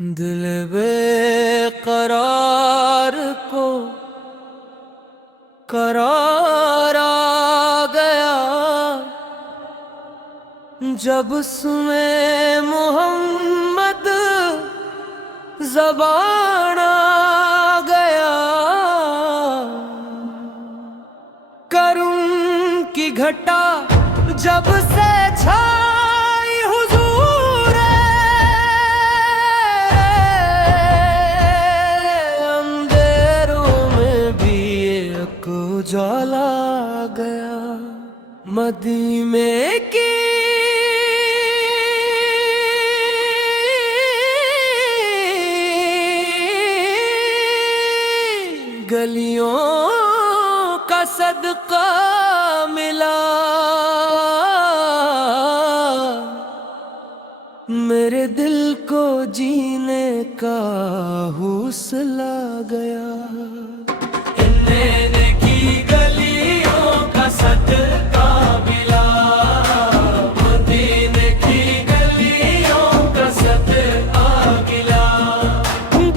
दिल बेकरार को करार आ गया जब उसमें मोहम्मद ज़बान आ गया। करुण की घटा जब से छाई हुजूर अंधेरों में भी एक उजाला आ गया। मदीने की गलियों का सदका मिला, मेरे दिल को जीने का हौसला गया। मदीने की गलियों का सदका मिला, मदीने की गलियों का सदका मिला।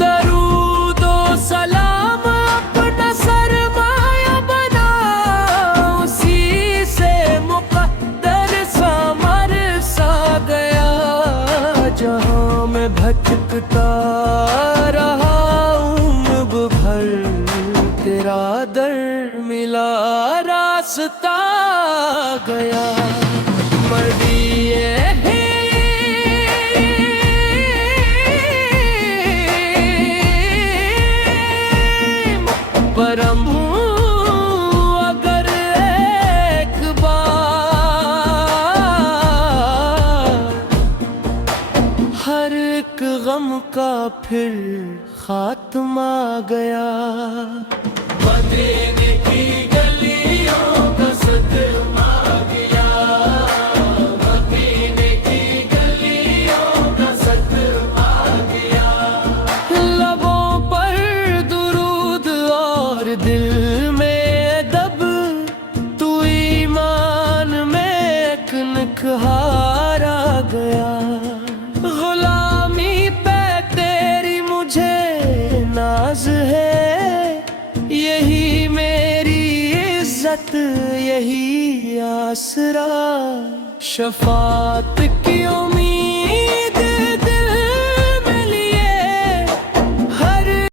दरूद व सलाम अपना सरमाया बना, उसी से मुक़द्दर समर सा गया। जहाँ मैं भटकता रहा उम्र भर, तेरा दर मिला रास्ता गया। मर्दिए परम अगर एक बार हर एक गम का फिर खात्मा गया। मदीने की गलियों का सदका गया, मदीने की गलियों का सदका गया। लबों पर दुरूद और दिल में दब, तू ईमान में एक निखार आ गया। गुलामी पे तेरी मुझे नाज है, यही मेरी इज्जत यही आसरा। शफात की